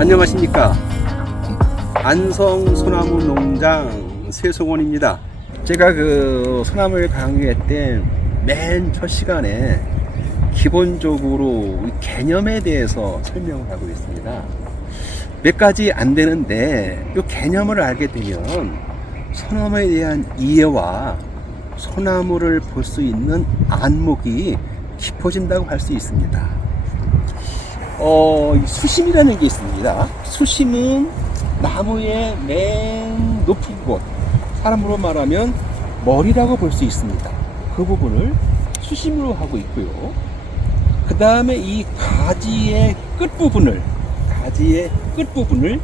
안녕하십니까? 안성 소나무 농장 세송원입니다. 제가 그 소나무를 강의할 때 맨 첫 시간에 기본적으로 이 개념에 대해서 설명을 하고 있습니다. 몇 가지 안 되는데 이 개념을 알게 되면 소나무에 대한 이해와 소나무를 볼 수 있는 안목이 깊어진다고 할 수 있습니다. 어, 이 수심이라는 게 있습니다. 수심은 나무의 맨 높은 곳, 사람으로 말하면 머리라고 볼 수 있습니다. 그 부분을 수심으로 하고 있고요. 그 다음에 이 가지의 끝부분을, 가지의 끝부분을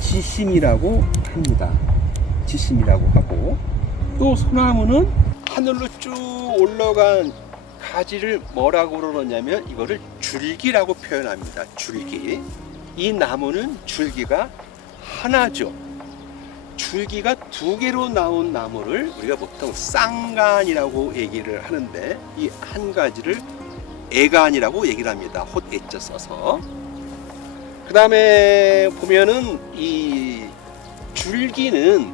지심이라고 합니다. 지심이라고 하고, 또 소나무는 하늘로 쭉 올라간 가지를 뭐라고 그러냐면 이거를 줄기라고 표현합니다. 줄기. 이 나무는 줄기가 하나죠. 줄기가 두 개로 나온 나무를 우리가 보통 쌍간이라고 얘기를 하는데 이 한 가지를 애간이라고 얘기를 합니다. 헛애자 써서. 그 다음에 보면은 이 줄기는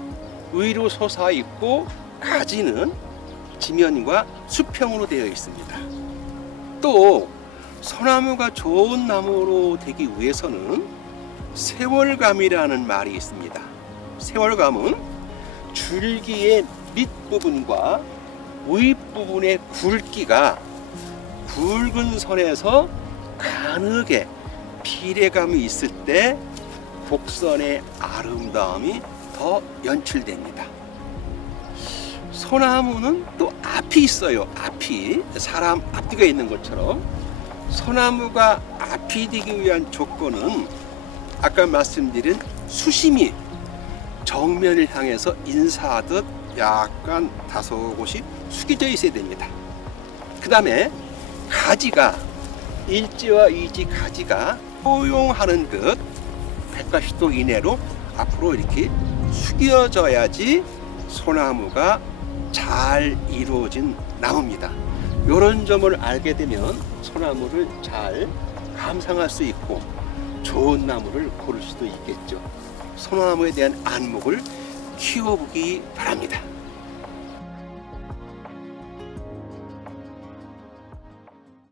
위로 솟아 있고 가지는 지면과 수평으로 되어 있습니다. 또 소나무가 좋은 나무로 되기 위해서는 세월감이라는 말이 있습니다. 세월감은 줄기의 밑부분과 윗부분의 굵기가 굵은 선에서 가늘게 비례감이 있을 때 곡선의 아름다움이 더 연출됩니다. 소나무는 또 앞이 있어요. 앞이 사람 앞뒤가 있는 것처럼 소나무가 앞이 되기 위한 조건은 아까 말씀드린 수심이 정면을 향해서 인사하듯 약간 다소 곳이 숙여져 있어야 됩니다. 그 다음에 가지가 일지와 이지 가지가 포용하는 듯 180도 이내로 앞으로 이렇게 숙여져야지 소나무가 잘 이루어진 나무입니다. 이런 점을 알게 되면 소나무를 잘 감상할 수 있고 좋은 나무를 고를 수도 있겠죠. 소나무에 대한 안목을 키워보기 바랍니다.